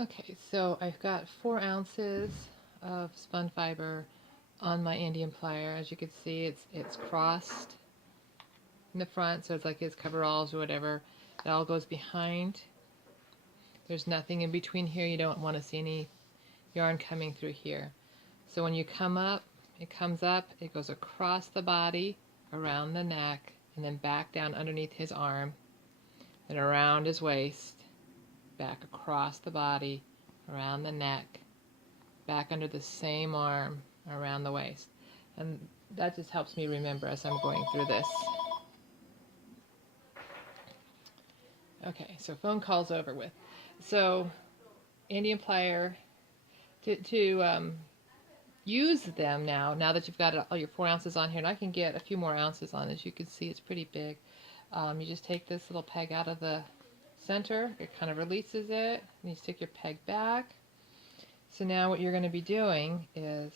Okay, so I've got 4 ounces of spun fiber on my Andean plier. As you can see, it's crossed in the front, so it's like his coveralls or whatever. It all goes behind. There's nothing in between here. You don't want to see any yarn coming through here. So when you come up, it comes up, it goes across the body, around the neck, and then back down underneath his arm, and around his waist, back across the body, around the neck, back under the same arm, around the waist. And that just helps me remember as I'm going through this. Okay, so phone call's over with. So Andean Plyer, to use them now that you've got all your 4 ounces on here, and I can get a few more ounces on. As you can see, it's pretty big. You just take this little peg out of the center, it kind of releases it, and you stick your peg back. So now what you're going to be doing is,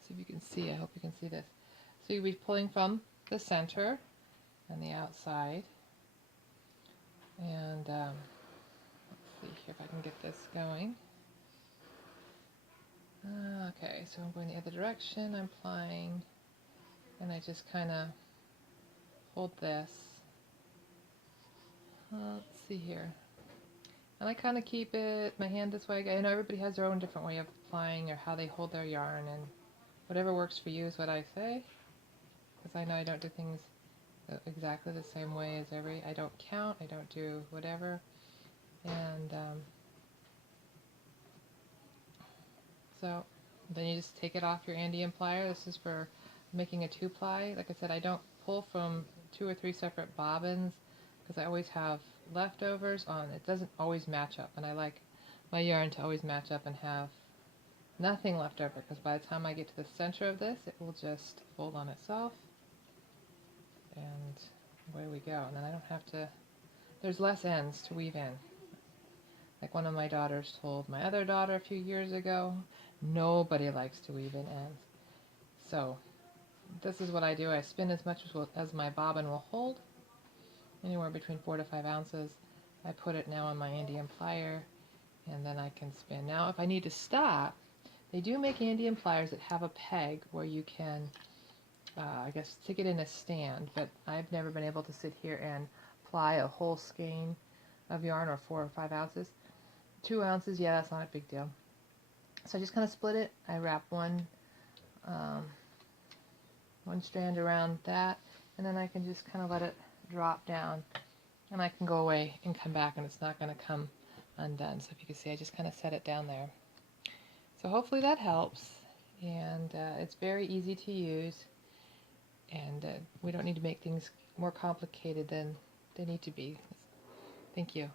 see if you can see, I hope you can see this. So you'll be pulling from the center and the outside, and let's see here if I can get this going. Okay, so I'm going the other direction, I'm plying, and I just kind of hold this. Let's see here. And I kind of keep my hand this way. I know everybody has their own different way of plying or how they hold their yarn, and whatever works for you is what I say. Because I know I don't do things exactly the same way as I don't count, I don't do whatever. And so then you just take it off your Andean plier. This is for making a 2-ply. Like I said, I don't pull from 2 or 3 separate bobbins because I always have leftovers on. It doesn't always match up, and I like my yarn to always match up and have nothing left over, because by the time I get to the center of this, it will just fold on itself, and away we go. And then I don't have to, there's less ends to weave in. Like one of my daughters told my other daughter a few years ago, nobody likes to weave in ends. So this is what I do. I spin as much as my bobbin will hold, anywhere between 4 to 5 ounces. I put it now on my Andean plier, and then I can spin. Now if I need to stop, they do make Andean pliers that have a peg where you can, I guess, stick it in a stand, but I've never been able to sit here and ply a whole skein of yarn, or 4 or 5 ounces. 2 ounces, yeah, that's not a big deal. So I just kind of split it. I wrap one strand around that, and then I can just kind of let it drop down, and I can go away and come back, and it's not going to come undone. So if you can see, I just kind of set it down there. So hopefully that helps, and it's very easy to use, and we don't need to make things more complicated than they need to be. Thank you.